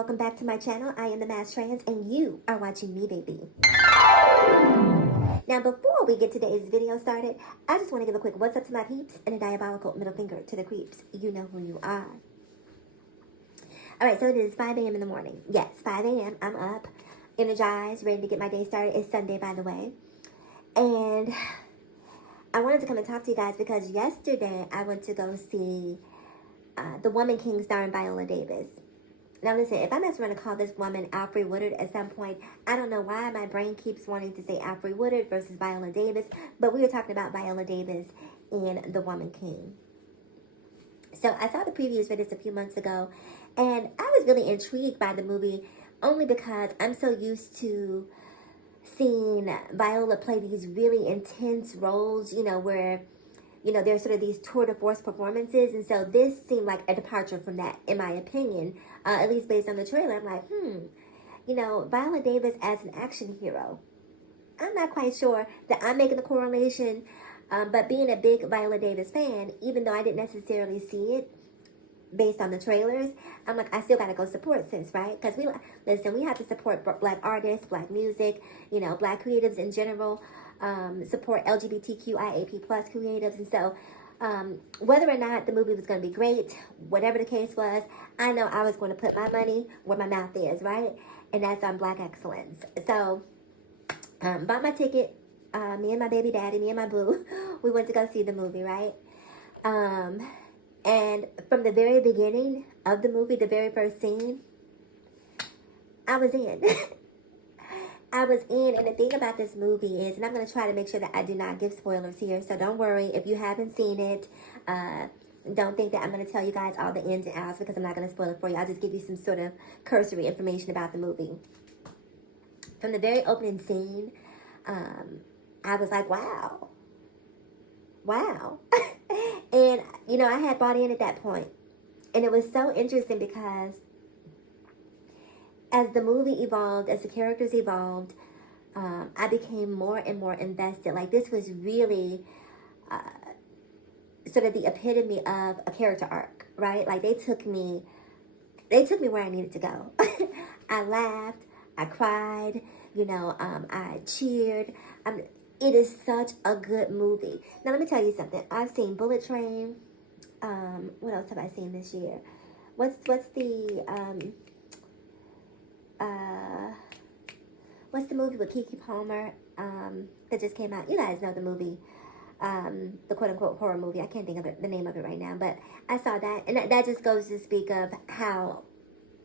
welcome back to my channel. I am the Mass Trans and you are watching me, baby. Now, before we get today's video started, I just want to give a quick what's up to my peeps and a diabolical middle finger to the creeps. You know who you are. Alright, so it is 5 a.m. in the morning. Yes, 5 a.m. I'm up, energized, ready to get my day started. It's Sunday, by the way. And I wanted to come and talk to you guys because yesterday I went to go see The Woman King starring Viola Davis. Now listen, if I mess around and call this woman Alfre Woodard at some point, I don't know why my brain keeps wanting to say Alfre Woodard versus Viola Davis, but we were talking about Viola Davis in The Woman King. So I saw the previews for this a few months ago, and I was really intrigued by the movie only because I'm so used to seeing Viola play these really intense roles, you know, where there's sort of these tour de force performances. And so this seemed like a departure from that, in my opinion, at least based on the trailer. I'm like, Viola Davis as an action hero. I'm not quite sure that I'm making the correlation, but being a big Viola Davis fan, even though I didn't necessarily see it based on the trailers, I'm like, I still gotta go support sis, right? Because we have to support Black artists, Black music, Black creatives in general. Support LGBTQIAP plus creatives. And so whether or not the movie was going to be great, whatever the case was, I know I was going to put my money where my mouth is, right? And that's on Black excellence. So bought my ticket, me and my baby daddy, me and my boo, we went to go see the movie, right? And from the very beginning of the movie, the very first scene, I was in. I was in, and the thing about this movie is, and I'm going to try to make sure that I do not give spoilers here, so don't worry if you haven't seen it. Don't think that I'm going to tell you guys all the ins and outs because I'm not going to spoil it for you. I'll just give you some sort of cursory information about the movie. From the very opening scene, I was like, wow. And, I had bought in at that point. And it was so interesting because as the movie evolved, as the characters evolved, I became more and more invested. Like, this was really sort of the epitome of a character arc, right? Like, they took me where I needed to go. I laughed, I cried, I cheered. It is such a good movie. Now, let me tell you something. I've seen Bullet Train. What else have I seen this year? What's the movie with Keke Palmer that just came out? You guys know the movie, the quote-unquote horror movie. I can't think of the name of it right now, but I saw that, and that just goes to speak of how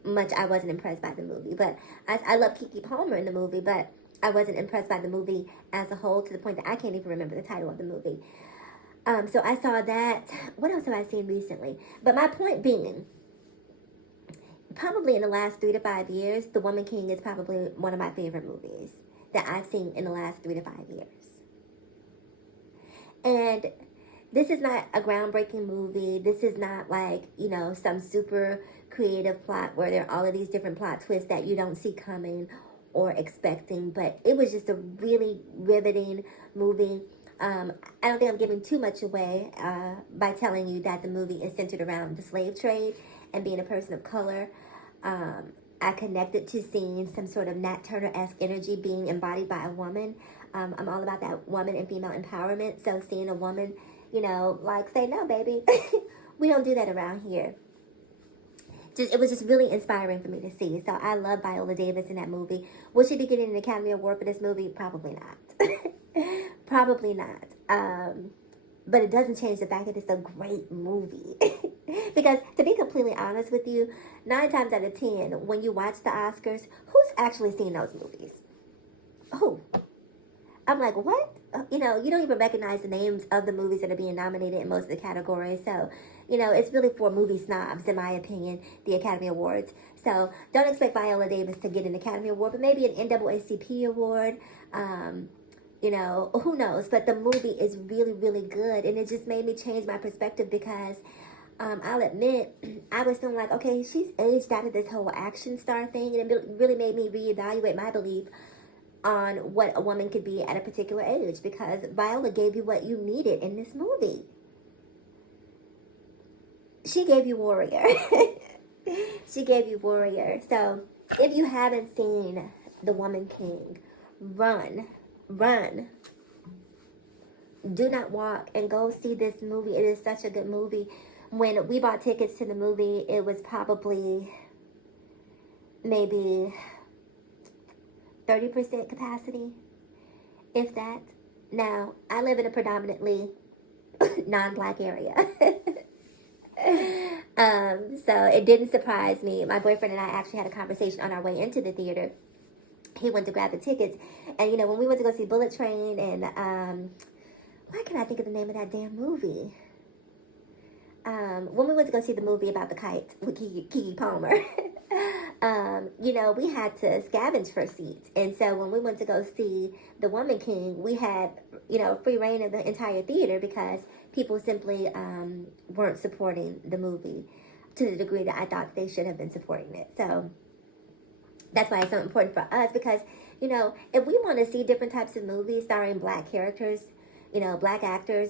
much I wasn't impressed by the movie. But I love Keke Palmer in the movie, but I wasn't impressed by the movie as a whole to the point that I can't even remember the title of the movie. So I saw that. What else have I seen recently? But my point being, probably in the last 3 to 5 years, The Woman King is probably one of my favorite movies that I've seen in the last 3 to 5 years. And this is not a groundbreaking movie. This is not like, some super creative plot where there are all of these different plot twists that you don't see coming or expecting. But it was just a really riveting movie. I don't think I'm giving too much away by telling you that the movie is centered around the slave trade and being a person of color. I connected to seeing some sort of Nat Turner-esque energy being embodied by a woman. I'm all about that woman and female empowerment. So seeing a woman, say, no, baby, we don't do that around here. It was just really inspiring for me to see. So I love Viola Davis in that movie. Will she be getting an Academy Award for this movie? Probably not. Probably not. But it doesn't change the fact that it's a great movie. Because, to be completely honest with you, 9 times out of 10, when you watch the Oscars, who's actually seen those movies? Who? I'm like, what? You don't even recognize the names of the movies that are being nominated in most of the categories. So, it's really for movie snobs, in my opinion, the Academy Awards. So, don't expect Viola Davis to get an Academy Award, but maybe an NAACP award. Who knows? But the movie is really, really good. And it just made me change my perspective because I'll admit, I was feeling like, okay, she's aged out of this whole action star thing. And it really made me reevaluate my belief on what a woman could be at a particular age. Because Viola gave you what you needed in this movie. She gave you warrior. She gave you warrior. So if you haven't seen The Woman King, run, run. Do not walk and go see this movie. It is such a good movie. When we bought tickets to the movie, it was probably maybe 30% capacity, if that. Now, I live in a predominantly non-black area. So it didn't surprise me. My boyfriend and I actually had a conversation on our way into the theater. He went to grab the tickets. And, you know, when we went to go see Bullet Train and, why can't I think of the name of that damn movie? When we went to go see the movie about the kite with Kiki Palmer, you know, we had to scavenge for seats. And so when we went to go see The Woman King, we had, you know, free reign of the entire theater because people simply weren't supporting the movie to the degree that I thought they should have been supporting it. So that's why it's so important for us because, you know, if we want to see different types of movies starring black characters, you know, black actors,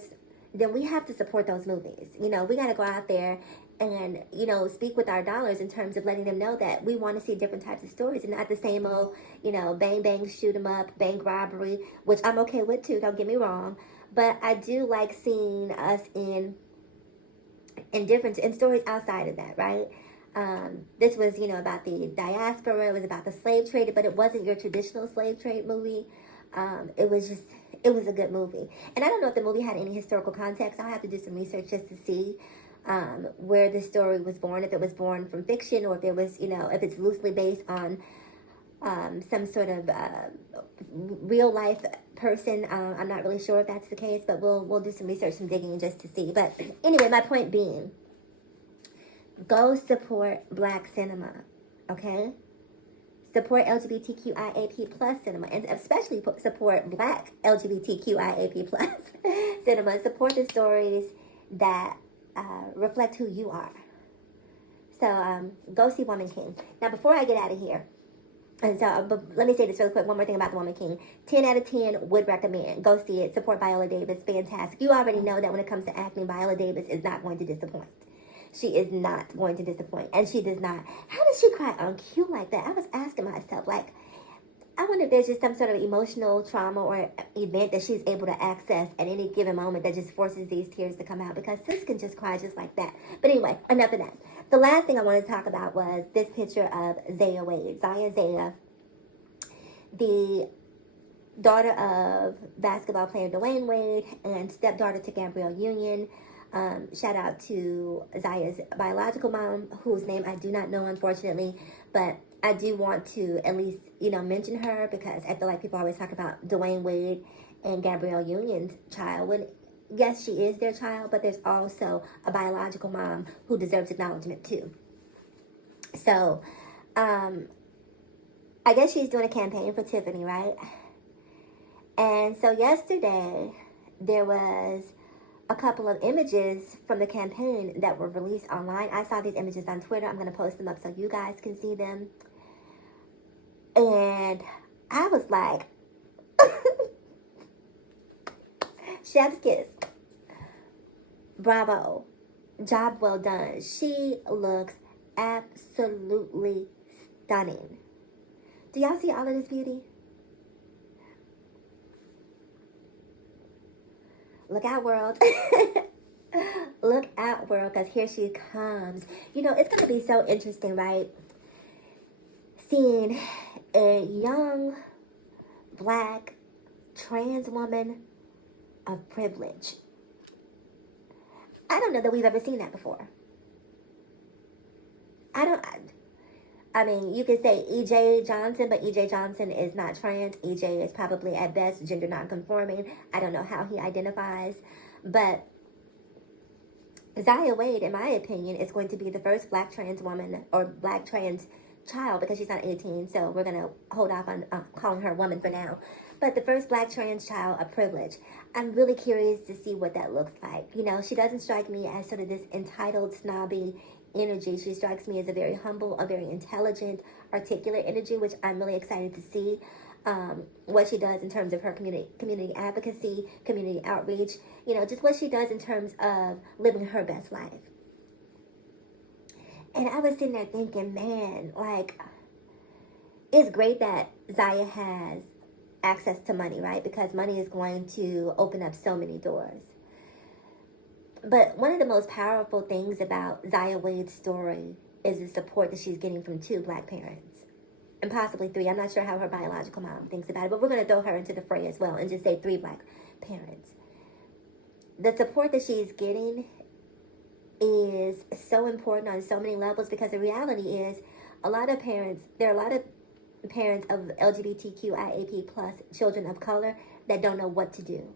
then we have to support those movies. You know, we got to go out there and, you know, speak with our dollars in terms of letting them know that we want to see different types of stories and not the same old, you know, bang, bang, shoot 'em up, bank robbery, which I'm okay with too, don't get me wrong. But I do like seeing us in stories outside of that, right? This was, you know, about the diaspora. It was about the slave trade, but it wasn't your traditional slave trade movie. It was a good movie. And I don't know if the movie had any historical context. I'll have to do some research just to see where the story was born, if it was born from fiction or if it was, you know, if it's loosely based on some sort of real life person. I'm not really sure if that's the case, but we'll do some research, some digging just to see. But anyway, my point being, go support black cinema, okay? Support LGBTQIAP plus cinema, and especially support black LGBTQIAP plus cinema. Support the stories that reflect who you are. So go see Woman King. Now, before I get out of here, and so but let me say this really quick. One more thing about The Woman King. 10 out of 10 would recommend. Go see it. Support Viola Davis. Fantastic. You already know that when it comes to acting, Viola Davis is not going to disappoint. She is not going to disappoint. And she does not. How does she cry on cue like that? I was asking myself, like, I wonder if there's just some sort of emotional trauma or event that she's able to access at any given moment that just forces these tears to come out, because sis can just cry just like that. But anyway, enough of that. The last thing I wanted to talk about was this picture of Zaya Wade. Zaya, the daughter of basketball player Dwayne Wade and stepdaughter to Gabrielle Union. Shout out to Zaya's biological mom, whose name I do not know, unfortunately, but I do want to at least, you know, mention her because I feel like people always talk about Dwayne Wade and Gabrielle Union's child. When yes, she is their child, but there's also a biological mom who deserves acknowledgement too. So, I guess she's doing a campaign for Tiffany, right? And so yesterday there was a couple of images from the campaign that were released online. I saw these images on Twitter. I'm going to post them up so you guys can see them. And I was like, chef's kiss. Bravo. Job well done. She looks absolutely stunning. Do y'all see all of this beauty? Look out, world. Look out, world, because here she comes. You know, it's going to be so interesting, right? Seeing a young, black, trans woman of privilege. I don't know that we've ever seen that before. I mean, you could say E.J. Johnson, but E.J. Johnson is not trans. E.J. is probably at best gender nonconforming. I don't know how he identifies. But Zaya Wade, in my opinion, is going to be the first black trans woman or black trans child, because she's not 18. So we're going to hold off on calling her a woman for now. But the first black trans child of privilege. I'm really curious to see what that looks like. You know, she doesn't strike me as sort of this entitled, snobby energy. She strikes me as a very humble, a very intelligent, articulate energy, which I'm really excited to see what she does in terms of her community advocacy, community outreach, you know, just what she does in terms of living her best life. And I was sitting there thinking, man, like, it's great that Zaya has access to money, right? Because money is going to open up so many doors. But one of the most powerful things about Zaya Wade's story is the support that she's getting from 2 black parents. And possibly 3. I'm not sure how her biological mom thinks about it, but we're going to throw her into the fray as well and just say 3 black parents. The support that she's getting is so important on so many levels, because the reality is there are a lot of parents of LGBTQIAP plus children of color that don't know what to do,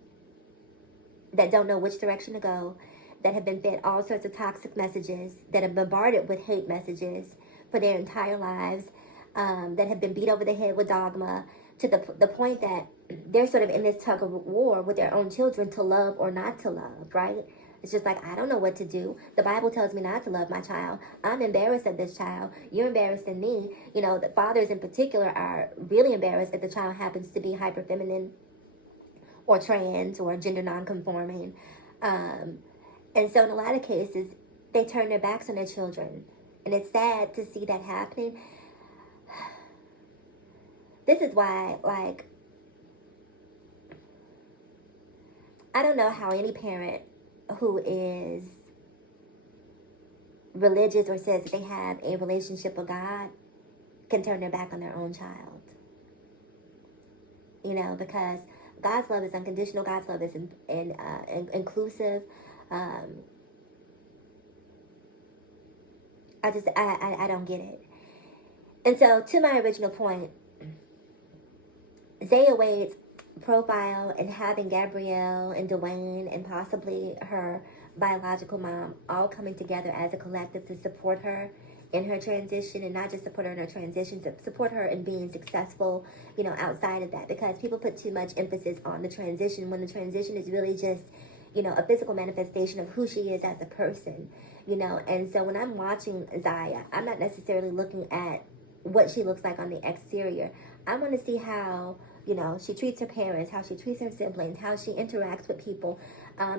that don't know which direction to go, that have been fed all sorts of toxic messages, that have bombarded with hate messages for their entire lives, that have been beat over the head with dogma, to the point that they're sort of in this tug of war with their own children to love or not to love, right? It's just like, I don't know what to do. The Bible tells me not to love my child. I'm embarrassed of this child. You're embarrassed of me. You know, the fathers in particular are really embarrassed if the child happens to be hyper feminine or trans or gender non-conforming. And so in a lot of cases, they turn their backs on their children. And it's sad to see that happening. This is why, like, I don't know how any parent who is religious or says that they have a relationship with God can turn their back on their own child. You know, because God's love is unconditional. God's love is inclusive. I don't get it. And so, to my original point, Zaya Wade's profile and having Gabrielle and Dwayne and possibly her biological mom all coming together as a collective to support her in her transition, and not just support her in her transition, to support her in being successful, you know, outside of that, because people put too much emphasis on the transition when the transition is really just, you know, a physical manifestation of who she is as a person, you know. And so when I'm watching Zaya, I'm not necessarily looking at what she looks like on the exterior. I want to see how, you know, she treats her parents, how she treats her siblings, how she interacts with people,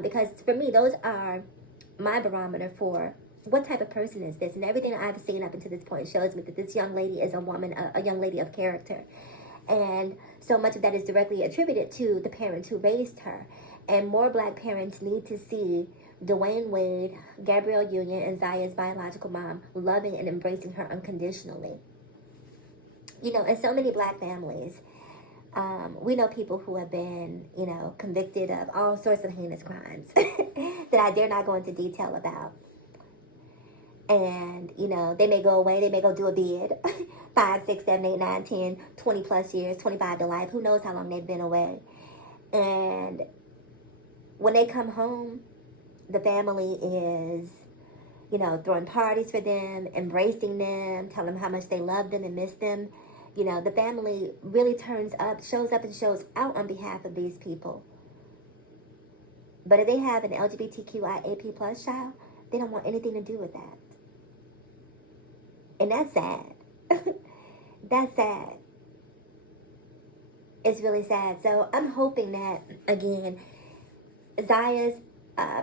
because for me, those are my barometer for what type of person is this. And everything I've seen up until this point shows me that this young lady is a woman, a young lady of character. And so much of that is directly attributed to the parents who raised her. And more black parents need to see Dwayne Wade, Gabrielle Union, and Zaya's biological mom loving and embracing her unconditionally. You know, in so many black families, we know people who have been, you know, convicted of all sorts of heinous crimes that I dare not go into detail about. And, you know, they may go away, they may go do a bid, 5, 6, 7, 8, 9, 10, 20 plus years, 25 to life, who knows how long they've been away. And when they come home, the family is, you know, throwing parties for them, embracing them, telling them how much they love them and miss them. You know, the family really shows up and shows out on behalf of these people. But if they have an LGBTQIAP plus child, they don't want anything to do with that. And that's sad. That's sad. It's really sad. So I'm hoping that, again, Zaya's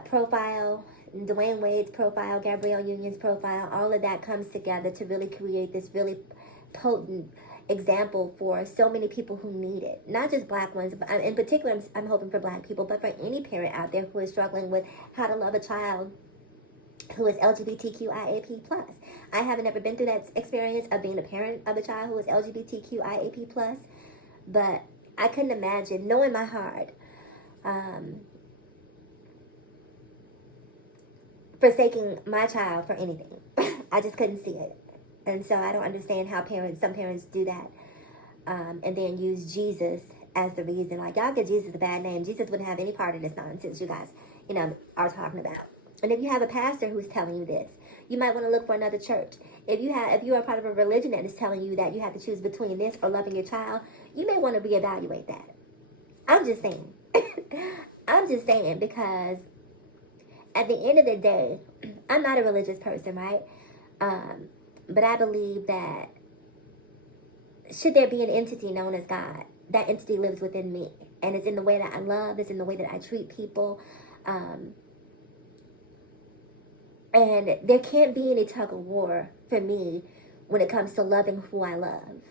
profile, Dwayne Wade's profile, Gabrielle Union's profile, all of that comes together to really create this really potent example for so many people who need it. Not just black ones, but in particular, I'm hoping for black people, but for any parent out there who is struggling with how to love a child who is LGBTQIAP+. I haven't ever been through that experience of being a parent of a child who is LGBTQIAP+, but I couldn't imagine, knowing my heart, forsaking my child for anything. I just couldn't see it. And so I don't understand how some parents do that, and then use Jesus as the reason. Like, y'all give Jesus a bad name. Jesus wouldn't have any part of this nonsense you guys, you know, are talking about. And if you have a pastor who's telling you this, you might want to look for another church. If you are part of a religion that is telling you that you have to choose between this or loving your child, you may want to reevaluate that. I'm just saying. I'm just saying, because at the end of the day, I'm not a religious person, right? But I believe that should there be an entity known as God, that entity lives within me. And it's in the way that I love, it's in the way that I treat people. And there can't be any tug of war for me when it comes to loving who I love.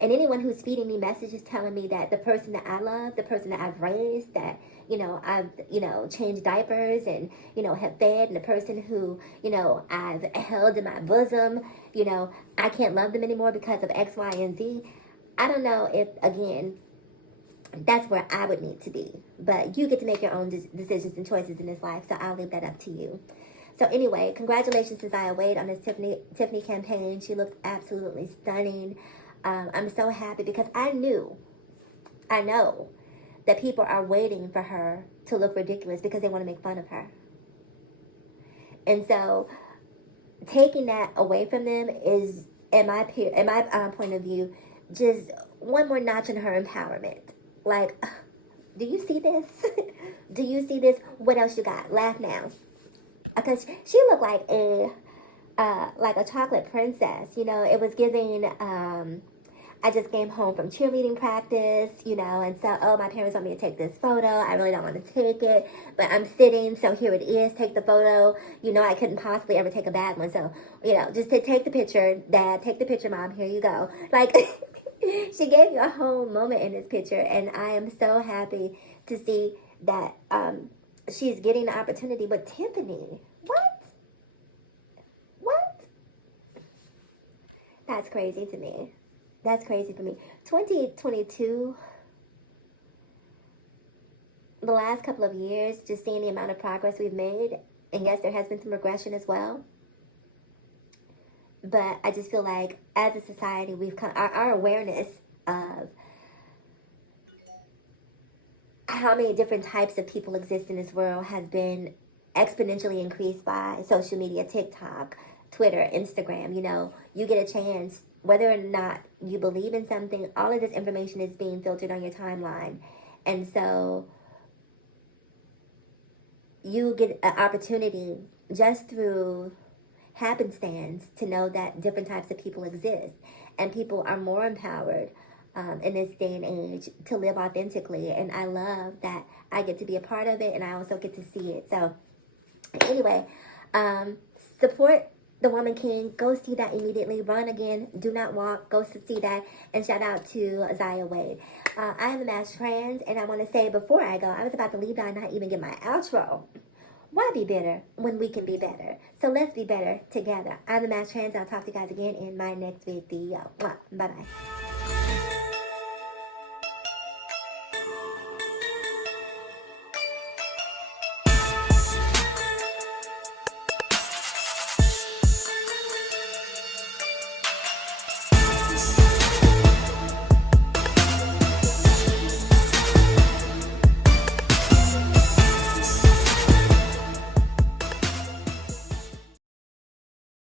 And anyone who's feeding me messages telling me that the person that I love, the person that I've raised, that, I've, changed diapers and, have fed, and the person who, I've held in my bosom, I can't love them anymore because of X, Y, and Z. I don't know if, again, that's where I would need to be. But you get to make your own decisions and choices in this life, so I'll leave that up to you. So anyway, congratulations to Zaya Wade on this Tiffany campaign. She looks absolutely stunning. I'm so happy because I know that people are waiting for her to look ridiculous because they want to make fun of her. And so taking that away from them is, in my point of view, just one more notch in her empowerment. Like, do you see this? Do you see this? What else you got? Laugh now. Because she looked like a chocolate princess. It was giving, I just came home from cheerleading practice, and so, oh, my parents want me to take this photo. I really don't want to take it, but I'm sitting, so here it is, take the photo. I couldn't possibly ever take a bad one, so, just to take the picture. Dad, take the picture, Mom, here you go. Like, she gave you a whole moment in this picture, and I am so happy to see that she's getting the opportunity with Tiffany. What? That's crazy to me. That's crazy for me. 2022, the last couple of years, just seeing the amount of progress we've made, and yes, there has been some regression as well. But I just feel like as a society, we've come, our awareness of how many different types of people exist in this world has been exponentially increased by social media, TikTok, Twitter, Instagram. You get a chance, whether or not you believe in something, all of this information is being filtered on your timeline. And so you get an opportunity just through happenstance to know that different types of people exist, and people are more empowered in this day and age to live authentically. And I love that I get to be a part of it, and I also get to see it. So anyway, support the Woman King. Go see that immediately. Run again. Do not walk. Go see that. And shout out to Zaya Wade. I am the Mass Trans, and I want to say before I go, I was about to leave out and not even get my outro. Why be bitter when we can be better? So let's be better together. I'm the Mass Trans. I'll talk to you guys again in my next video. Bye-bye.